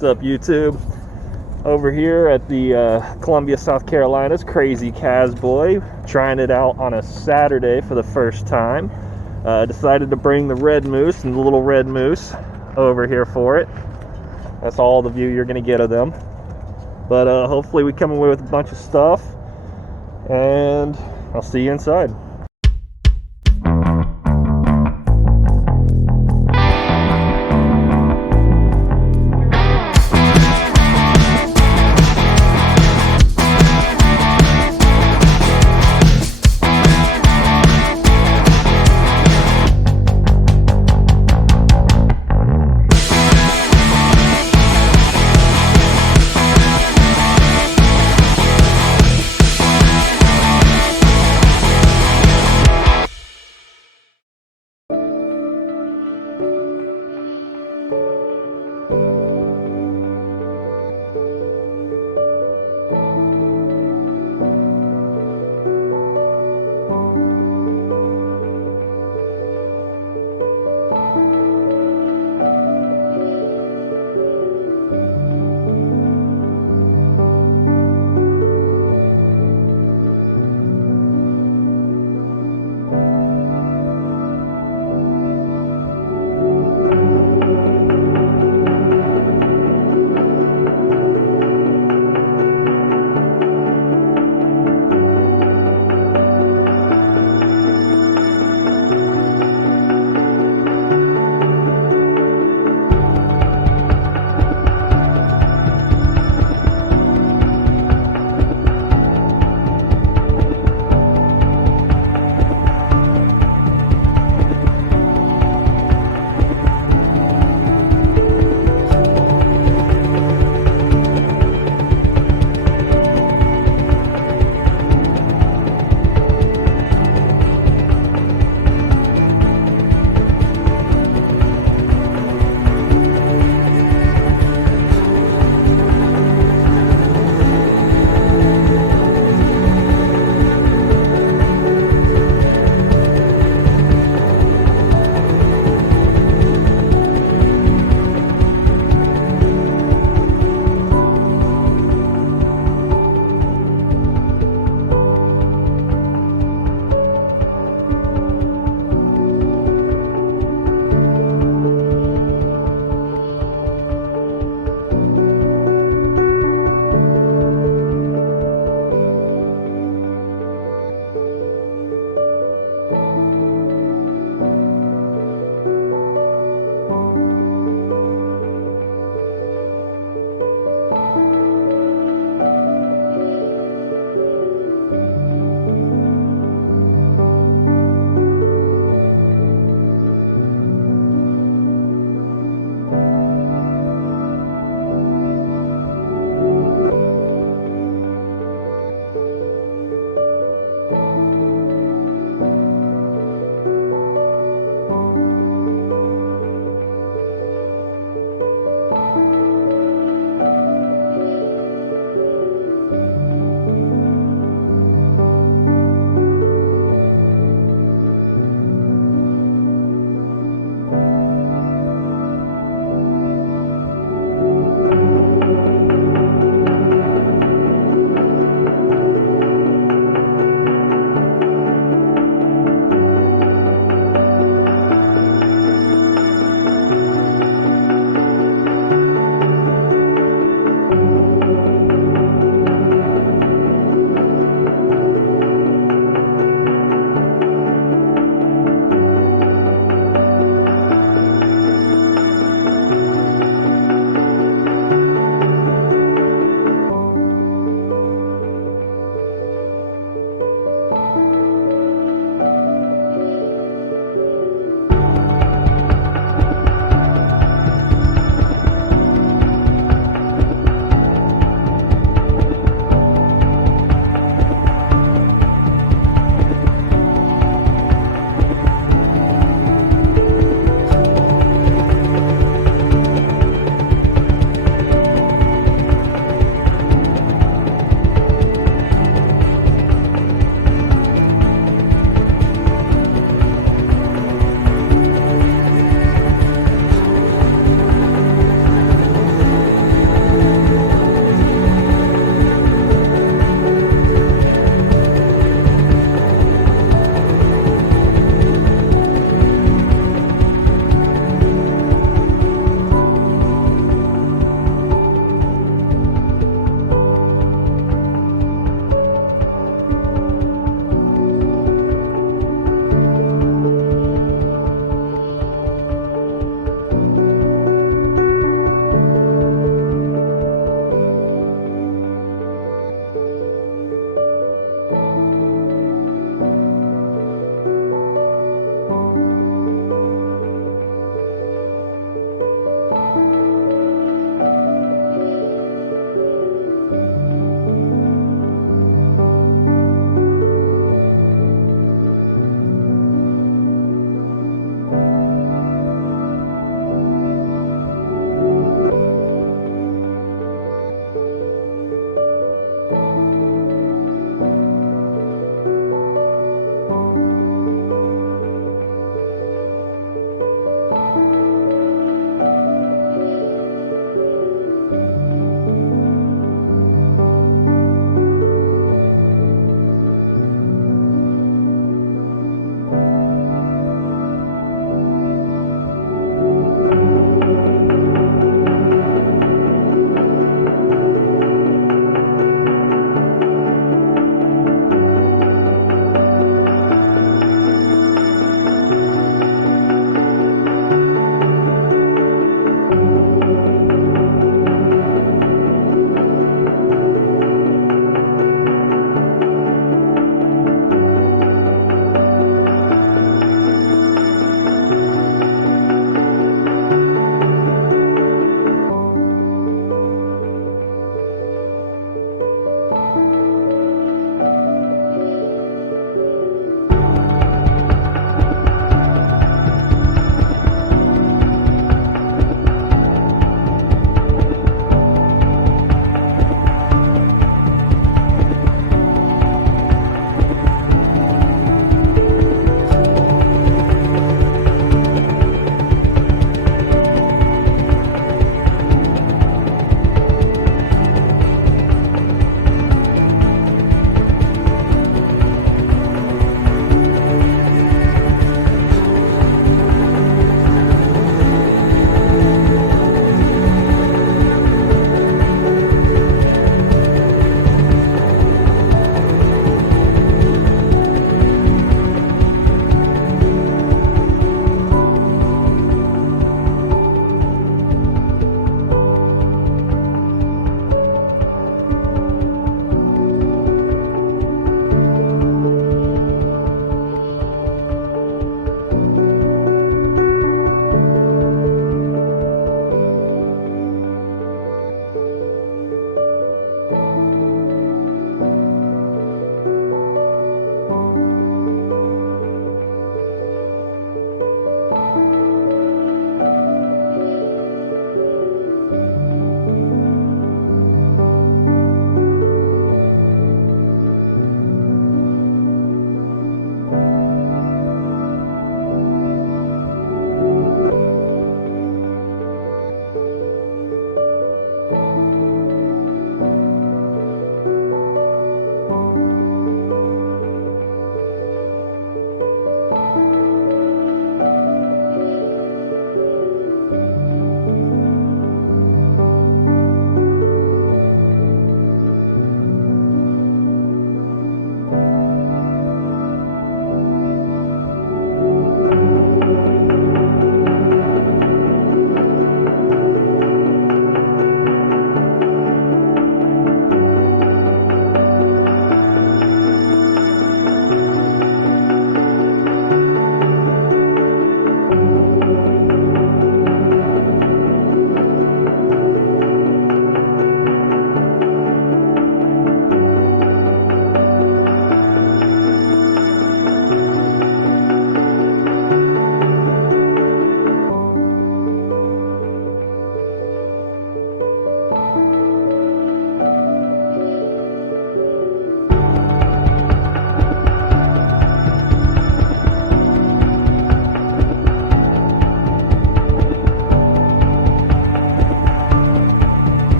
What's up, YouTube? Over here at the Columbia, South Carolina's Crazy Cazboy, trying it out on a Saturday for the first time. Decided to bring the red moose and the little red moose over here for it. That's all the view you're going to get of them. But hopefully we come away with a bunch of stuff, and I'll see you inside.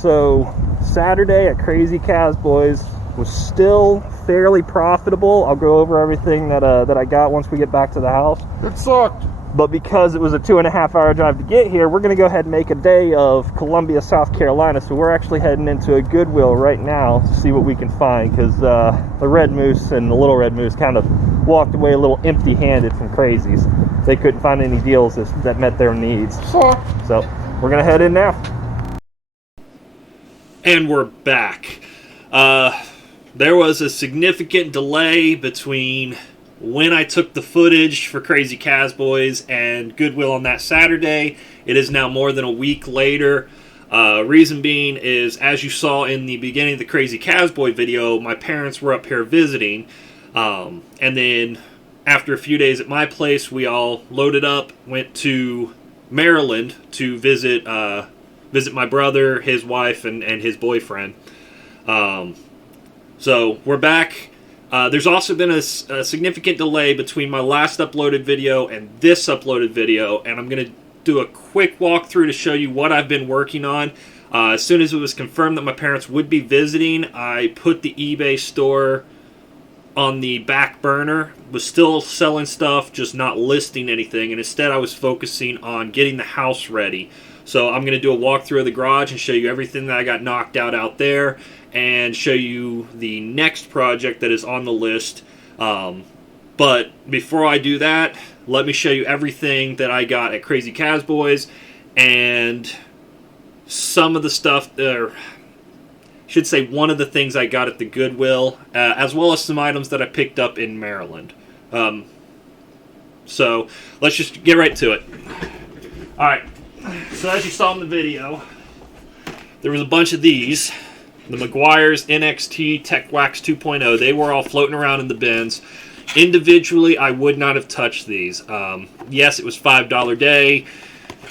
So Saturday at Crazy Cazboys was still fairly profitable. I'll go over everything that I got once we get back to the house. It sucked. But because it was a 2.5 hour drive to get here, we're going to go ahead and make a day of Columbia, South Carolina. So we're actually heading into a Goodwill right now to see what we can find, because the Red Moose and the Little Red Moose kind of walked away a little empty-handed from Crazies. They couldn't find any deals that met their needs. So we're going to head in now. And we're back. There was a significant delay between when I took the footage for Crazy Cazboys and Goodwill on that Saturday. It is now more than a week later. Reason being is, as you saw in the beginning of the Crazy Cazboy video, my parents were up here visiting. And then after a few days at my place, we all loaded up, went to Maryland to visit my brother, his wife, and his boyfriend. So we're back. There's also been a significant delay between my last uploaded video and this uploaded video, and I'm going to do a quick walkthrough to show you what I've been working on. As soon as it was confirmed that my parents would be visiting, I put the eBay store on the back burner. Was still selling stuff, just not listing anything, and instead I was focusing on getting the house ready. So I'm going to do a walkthrough of the garage and show you everything that I got knocked out there, and show you the next project that is on the list. But before I do that, let me show you everything that I got at Crazy Cazboys, and some of the stuff there. Should say one of the things I got at the Goodwill, as well as some items that I picked up in Maryland. So let's just get right to it. Alright, so as you saw in the video, there was a bunch of these. The Meguiar's NXT Tech Wax 2.0. They were all floating around in the bins. Individually, I would not have touched these. Yes, it was $5 day.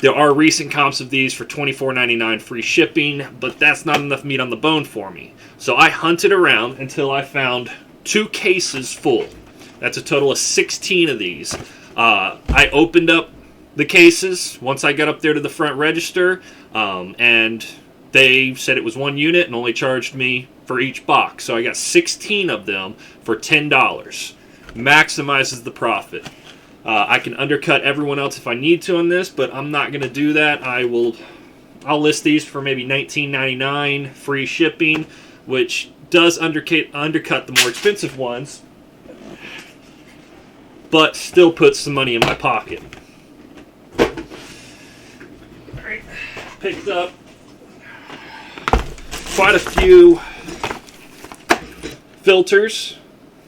There are recent comps of these for $24.99 free shipping, but that's not enough meat on the bone for me. So I hunted around until I found 2 cases full. That's a total of 16 of these. I opened up the cases once I got up there to the front register, and they said it was 1 unit and only charged me for each box. So I got 16 of them for $10. Maximizes the profit. I can undercut everyone else if I need to on this, but I'm not going to do that. I'll list these for maybe $19.99 free shipping, which does undercut the more expensive ones, but still puts some money in my pocket. Alright, picked up quite a few filters.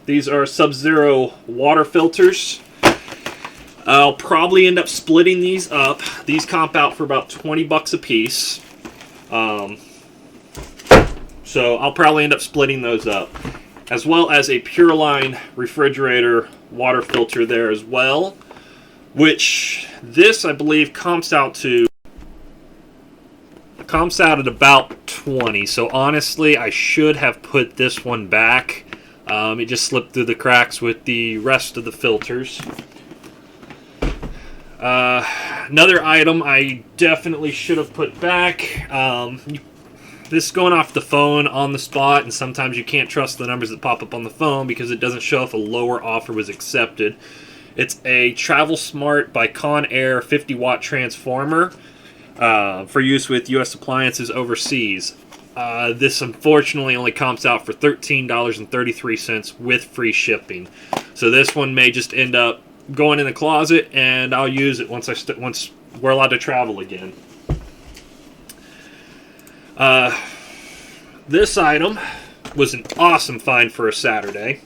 These are Sub-Zero water filters. I'll probably end up splitting these up. These comp out for about $20 a piece. So I'll probably end up splitting those up. As well as a Pure Line refrigerator water filter there as well. Which this, I believe, comps out at about 20. So honestly, I should have put this one back. It just slipped through the cracks with the rest of the filters. Another item I definitely should have put back. This is going off the phone on the spot, and sometimes you can't trust the numbers that pop up on the phone because it doesn't show if a lower offer was accepted. It's a Travel Smart by Conair 50-watt transformer for use with U.S. appliances overseas. This unfortunately only comps out for $13.33 with free shipping. So this one may just end up going in the closet, and I'll use it once we're allowed to travel again. This item was an awesome find for a Saturday.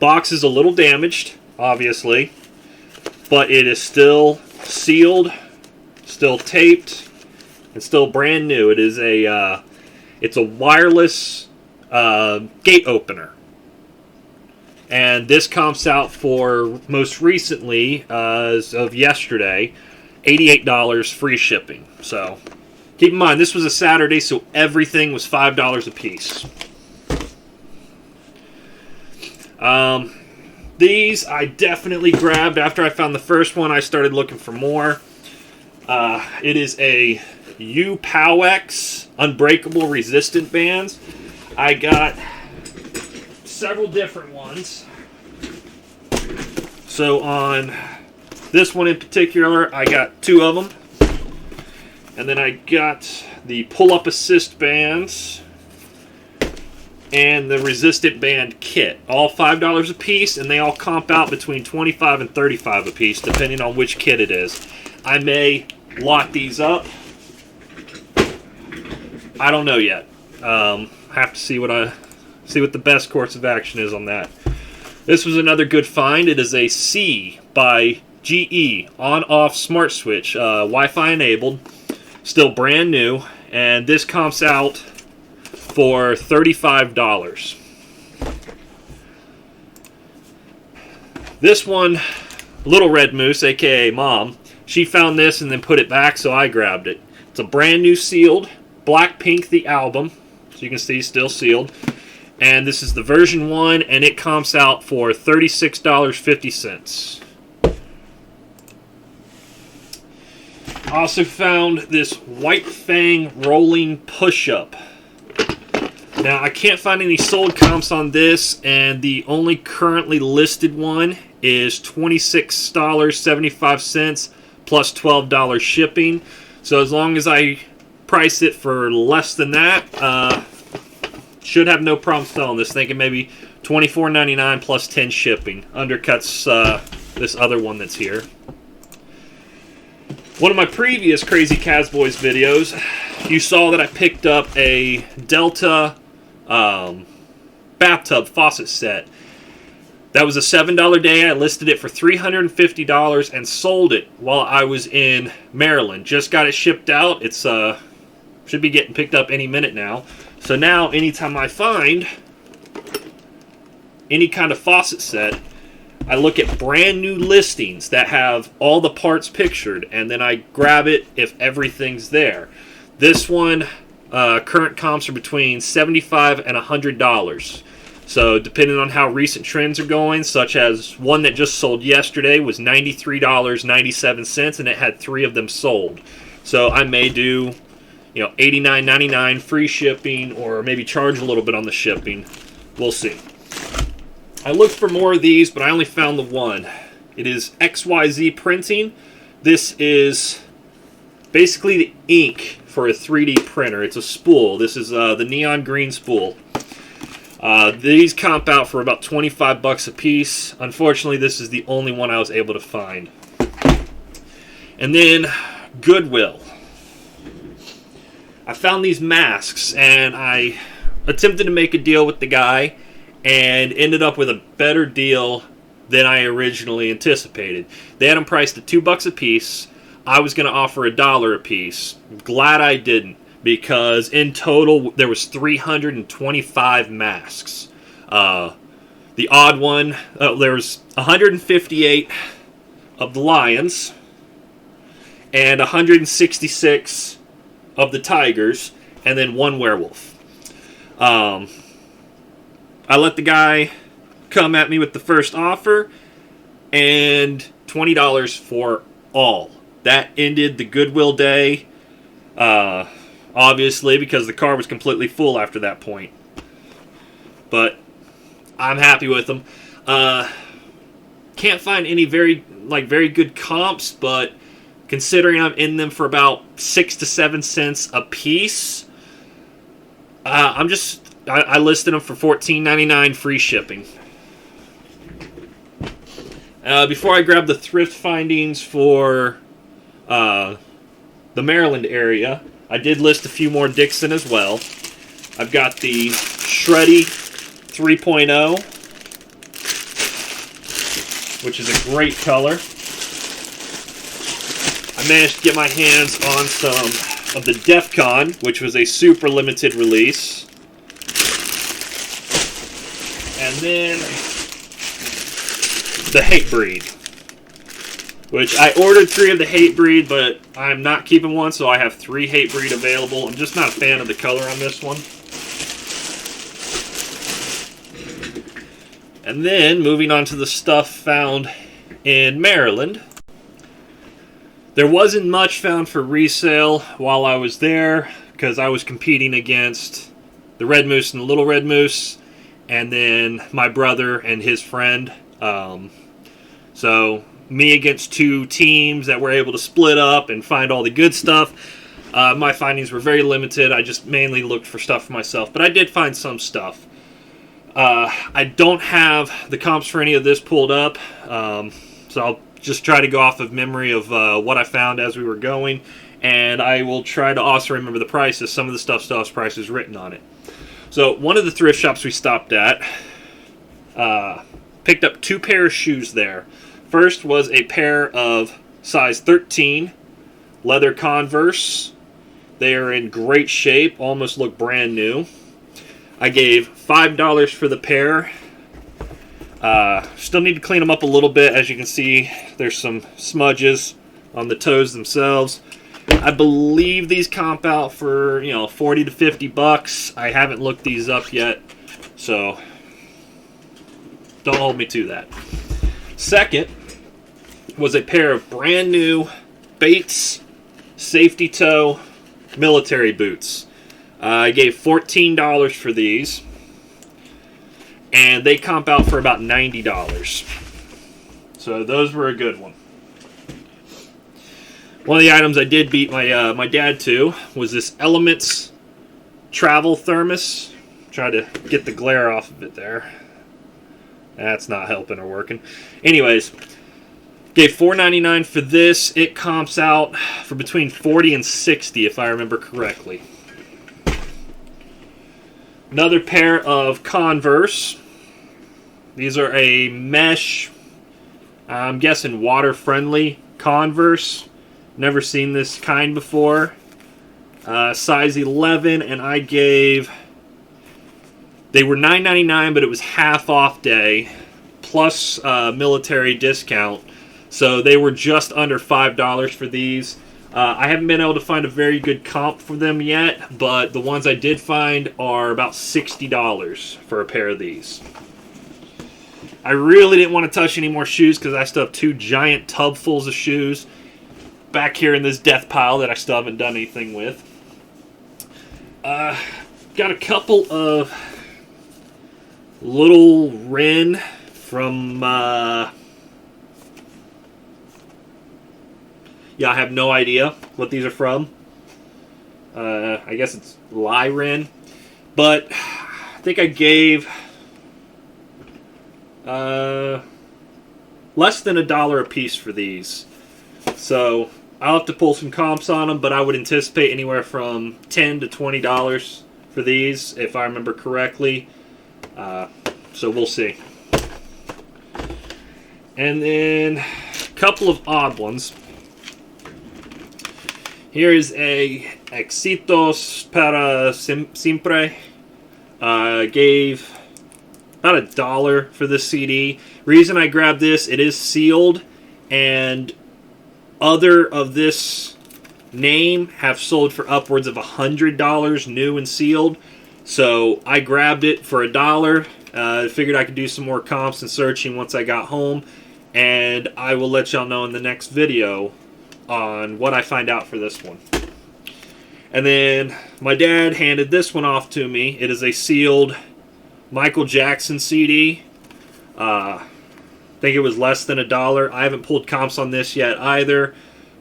Box is a little damaged, obviously, but it is still sealed, still taped, and still brand new. It is it's a wireless gate opener. And this comps out for, most recently, as of yesterday, $88 free shipping. So keep in mind, this was a Saturday, so everything was $5 a piece. These I definitely grabbed after I found the first one. I started looking for more. It is a U-Powex unbreakable resistant bands. I got several different ones. So on this one in particular, I got 2 of them. And then I got the pull-up assist bands and the resistant band kit. All $5 a piece, and they all comp out between $25 and $35 a piece, depending on which kit it is. I may lock these up. I don't know yet. Have to see what the best course of action is on that. This was another good find. It is a C by GE on-off smart switch, Wi-Fi enabled, still brand new, and this comps out for $35. This one, Little Red Moose, aka Mom, she found this and then put it back, so I grabbed it. It's a brand new sealed, Blackpink the album, so you can see still sealed. And this is the version 1, and it comps out for $36.50. Also found this White Fang rolling push-up. Now, I can't find any sold comps on this, and the only currently listed one is $26.75 plus $12 shipping. So as long as I price it for less than that, should have no problem selling this. Thinking maybe $24.99 plus 10 shipping. Undercuts this other one that's here. One of my previous Crazy Cazboys videos, you saw that I picked up a Delta bathtub faucet set. That was a $7 day. I listed it for $350 and sold it while I was in Maryland. Just got it shipped out. It's should be getting picked up any minute now. So now, anytime I find any kind of faucet set, I look at brand new listings that have all the parts pictured, and then I grab it if everything's there. This one, current comps are between $75 and $100. So depending on how recent trends are going, such as one that just sold yesterday was $93.97, and it had 3 of them sold. So I may do, $89.99 free shipping, or maybe charge a little bit on the shipping. We'll see. I looked for more of these, but I only found the one. It is XYZ Printing. This is basically the ink for a 3D printer. It's a spool. This is the neon green spool. These comp out for about $25 a piece. Unfortunately, this is the only one I was able to find. And then Goodwill. I found these masks, and I attempted to make a deal with the guy and ended up with a better deal than I originally anticipated. They had them priced at $2 a piece. I was going to offer $1 a piece. Glad I didn't, because in total there was 325 masks. The odd one, there was 158 of the lions and 166 of the tigers, and then 1 werewolf. I let the guy come at me with the first offer, and $20 for all. That ended the Goodwill day, obviously, because the car was completely full after that point. But I'm happy with them. Can't find any very good comps, but considering I'm in them for about 6 to 7 cents a piece, I listed them for $14.99 free shipping. Before I grab the thrift findings for the Maryland area, I did list a few more Dixon as well. I've got the Shreddy 3.0, which is a great color. I managed to get my hands on some of the Defcon, which was a super limited release. And then the Hatebreed, which I ordered 3 of the Hatebreed, but I'm not keeping one, so I have 3 Hatebreed available. I'm just not a fan of the color on this one. And then, moving on to the stuff found in Maryland. There wasn't much found for resale while I was there because I was competing against the Red Moose and the Little Red Moose, and then my brother and his friend. So me against two teams that were able to split up and find all the good stuff. My findings were very limited. I just mainly looked for stuff for myself, but I did find some stuff. I don't have the comps for any of this pulled up, so I'll just try to go off of memory of what I found as we were going, and I will try to also remember the prices. Some of the stuff still has prices written on it. So one of the thrift shops we stopped at, picked up 2 pairs of shoes there. First was a pair of size 13 leather Converse. They are in great shape, almost look brand new. I gave $5 for the pair. Still need to clean them up a little bit. As you can see, there's some smudges on the toes themselves. I believe these comp out for, $40 to $50. I haven't looked these up yet, so don't hold me to that. Second was a pair of brand new Bates safety toe military boots. I gave $14 for these, and they comp out for about $90. So those were a good one. One of the items I did beat my dad to was this Elements travel thermos. Try to get the glare off of it there. That's not helping or working. Anyways, gave $4.99 for this. It comps out for between $40 and $60 if I remember correctly. Another pair of Converse. These are a mesh, I'm guessing water-friendly Converse. Never seen this kind before. Size 11, and I gave... They were $9.99, but it was half off day, plus military discount. So they were just under $5 for these. I haven't been able to find a very good comp for them yet, but the ones I did find are about $60 for a pair of these. I really didn't want to touch any more shoes because I still have 2 giant tubfuls of shoes back here in this death pile that I still haven't done anything with. Got a couple of little Ren from... Yeah, I have no idea what these are from. I guess it's Lyran. But I think I gave less than $1 a piece for these. So I'll have to pull some comps on them, but I would anticipate anywhere from $10 to $20 for these, if I remember correctly. So we'll see. And then a couple of odd ones. Here is a Éxitos para Siempre. Gave about $1 for this CD. Reason I grabbed this, it is sealed, and other of this name have sold for upwards of $100 new and sealed. So I grabbed it for $1. Figured I could do some more comps and searching once I got home, and I will let y'all know in the next video on what I find out for this one. And then my dad handed this one off to me. It is a sealed Michael Jackson CD. I think it was less than $1. I haven't pulled comps on this yet either,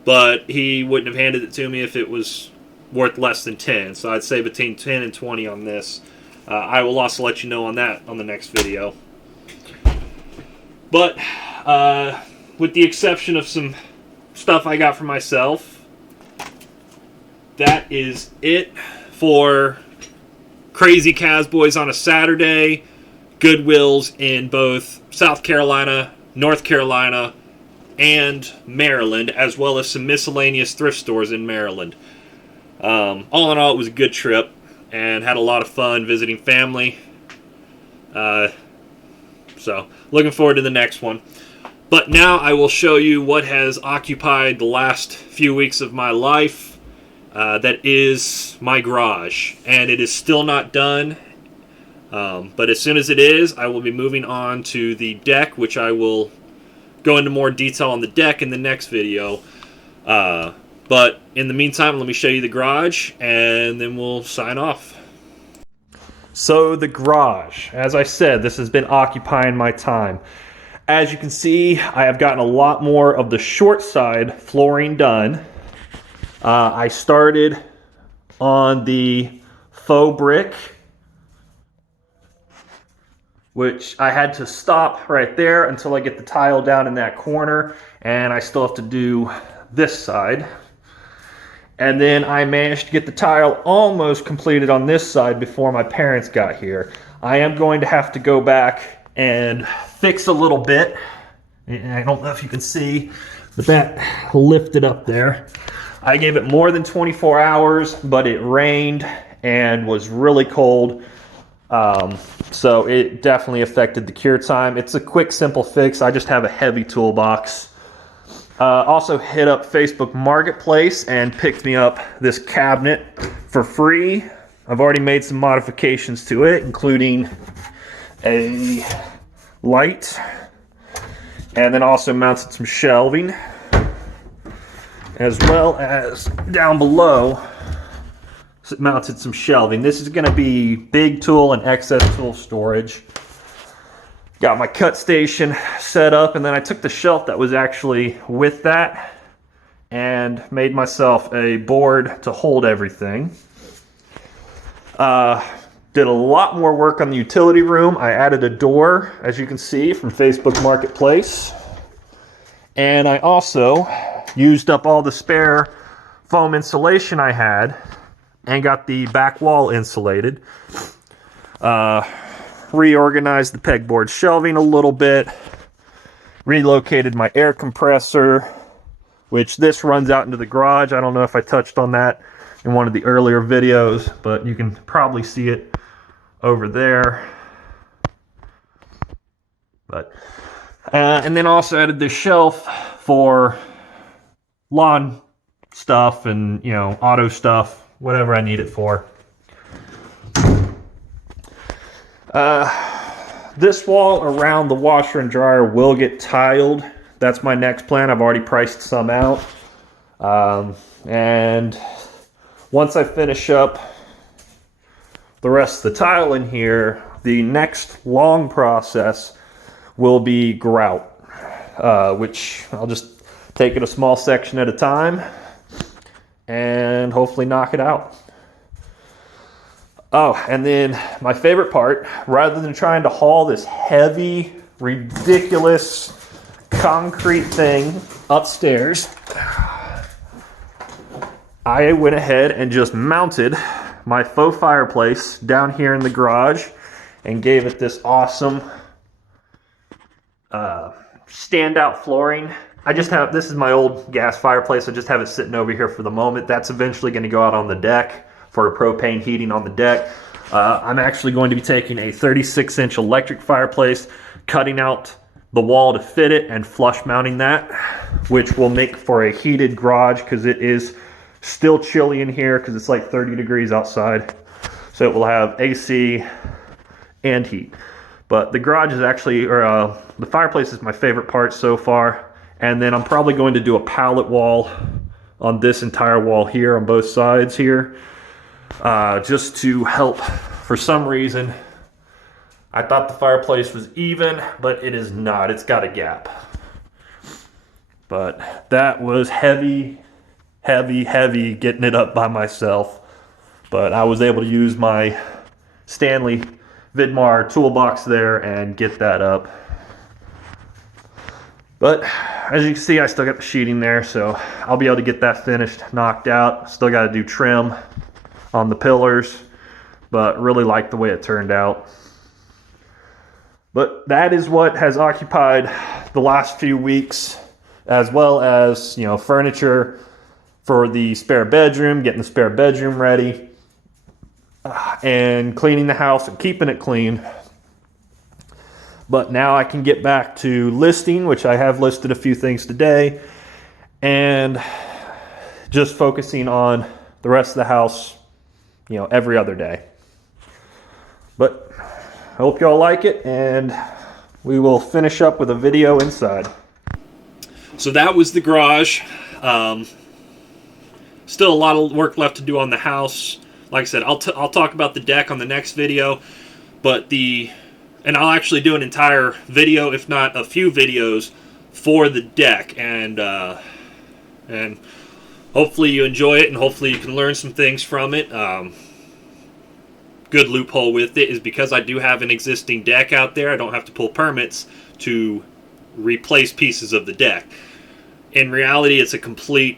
but he wouldn't have handed it to me if it was worth less than 10. So I'd say between 10 and 20 on this. I will also let you know on that on the next video. But with the exception of some stuff I got for myself, that is it for Crazy Cazboys on a Saturday. Goodwills in both South Carolina, North Carolina, and Maryland, as well as some miscellaneous thrift stores in Maryland. All in all, it was a good trip and had a lot of fun visiting family. So, looking forward to the next one. But now I will show you what has occupied the last few weeks of my life. That is my garage. And it is still not done. But as soon as it is, I will be moving on to the deck, which I will go into more detail on the deck in the next video. But in the meantime, let me show you the garage, and then we'll sign off. So the garage, as I said, this has been occupying my time. As you can see, I have gotten a lot more of the short side flooring done. I started on the faux brick, which I had to stop right there until I get the tile down in that corner, and I still have to do this side. And then I managed to get the tile almost completed on this side before my parents got here. I am going to have to go back and fix a little bit. I don't know if you can see, but that lifted up there. I gave it more than 24 hours, but it rained and was really cold. So it definitely affected the cure time. It's a quick, simple fix. I just have a heavy toolbox. Also hit up Facebook Marketplace and picked me up this cabinet for free. I've already made some modifications to it, including a light, and then also mounted some shelving, as well as down below mounted some shelving. This is going to be big tool and excess tool storage. Got my cut station set up, and then I took the shelf that was actually with that and made myself a board to hold everything. Did a lot more work on the utility room. I added a door, as you can see, from Facebook Marketplace. And I also used up all the spare foam insulation I had and got the back wall insulated. Reorganized the pegboard shelving a little bit, relocated my air compressor, which this runs out into the garage. I don't know if I touched on that in one of the earlier videos, but you can probably see it over there. But and then also added this shelf for lawn stuff and, you know, auto stuff, whatever I need it for. This wall around the washer and dryer will get tiled. That's my next plan. I've already priced some out. And once I finish up the rest of the tile in here, the next long process will be grout, which I'll just take it a small section at a time and hopefully knock it out. Oh, and then my favorite part, rather than trying to haul this heavy, ridiculous concrete thing upstairs, I went ahead and just mounted my faux fireplace down here in the garage and gave it this awesome standout flooring. This is my old gas fireplace. I just have it sitting over here for the moment. That's eventually going to go out on the deck for propane heating on the deck. I'm actually going to be taking a 36-inch electric fireplace, cutting out the wall to fit it, and flush mounting that, which will make for a heated garage because it is still chilly in here because it's like 30 degrees outside. So it will have AC and heat. But the garage is actually, or the fireplace is my favorite part so far. And then I'm probably going to do a pallet wall on this entire wall here on both sides here. Just to help. For some reason I thought the fireplace was even, but it is not. It's got a gap. But that was heavy getting it up by myself. But I was able to use my Stanley Vidmar toolbox there and get that up. But as you can see, I still got the sheeting there, so I'll be able to get that finished, knocked out. Still got to do trim on the pillars, but really like the way it turned out. But that is what has occupied the last few weeks, as well as, you know, furniture for the spare bedroom, getting the spare bedroom ready, and cleaning the house and keeping it clean. But now I can get back to listing, which I have listed a few things today, and just focusing on the rest of the house, you know, every other day. But I hope y'all like it, and we will finish up with a video inside. So that was the garage. Still a lot of work left to do on the house. Like I said, I'll talk about the deck on the next video, and I'll actually do an entire video, if not a few videos, for the deck, and hopefully you enjoy it, and hopefully you can learn some things from it. Good loophole with it is because I do have an existing deck out there, I don't have to pull permits to replace pieces of the deck. In reality, it's a complete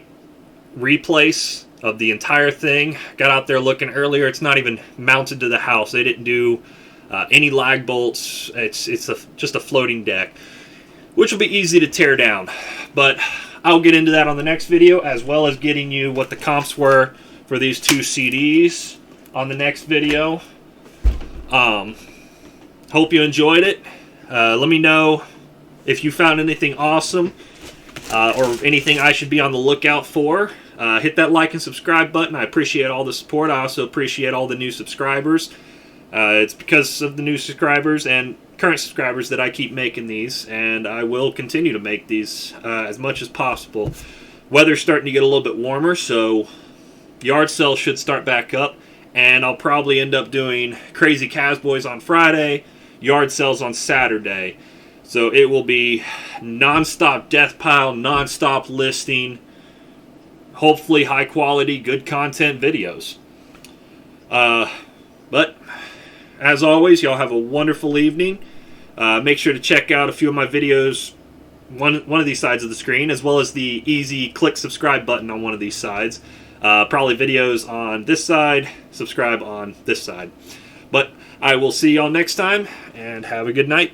replace of the entire thing. Got out there looking earlier. It's not even mounted to the house. They didn't do any lag bolts. It's just a floating deck, which will be easy to tear down. But I'll get into that on the next video, as well as getting you what the comps were for these two CDs on the next video. Hope you enjoyed it. Let me know if you found anything awesome or anything I should be on the lookout for. Hit that like and subscribe button. I appreciate all the support. I also appreciate all the new subscribers. It's because of the new subscribers and current subscribers that I keep making these, and I will continue to make these as much as possible. Weather's starting to get a little bit warmer, so yard sales should start back up, and I'll probably end up doing Crazy Cazboys on Friday, yard sales on Saturday. So it will be non-stop death pile, non-stop listing, hopefully high quality, good content videos. But as always, y'all have a wonderful evening. Make sure to check out a few of my videos, one of these sides of the screen, as well as the easy click subscribe button on one of these sides. Probably videos on this side, subscribe on this side. But I will see y'all next time, and have a good night.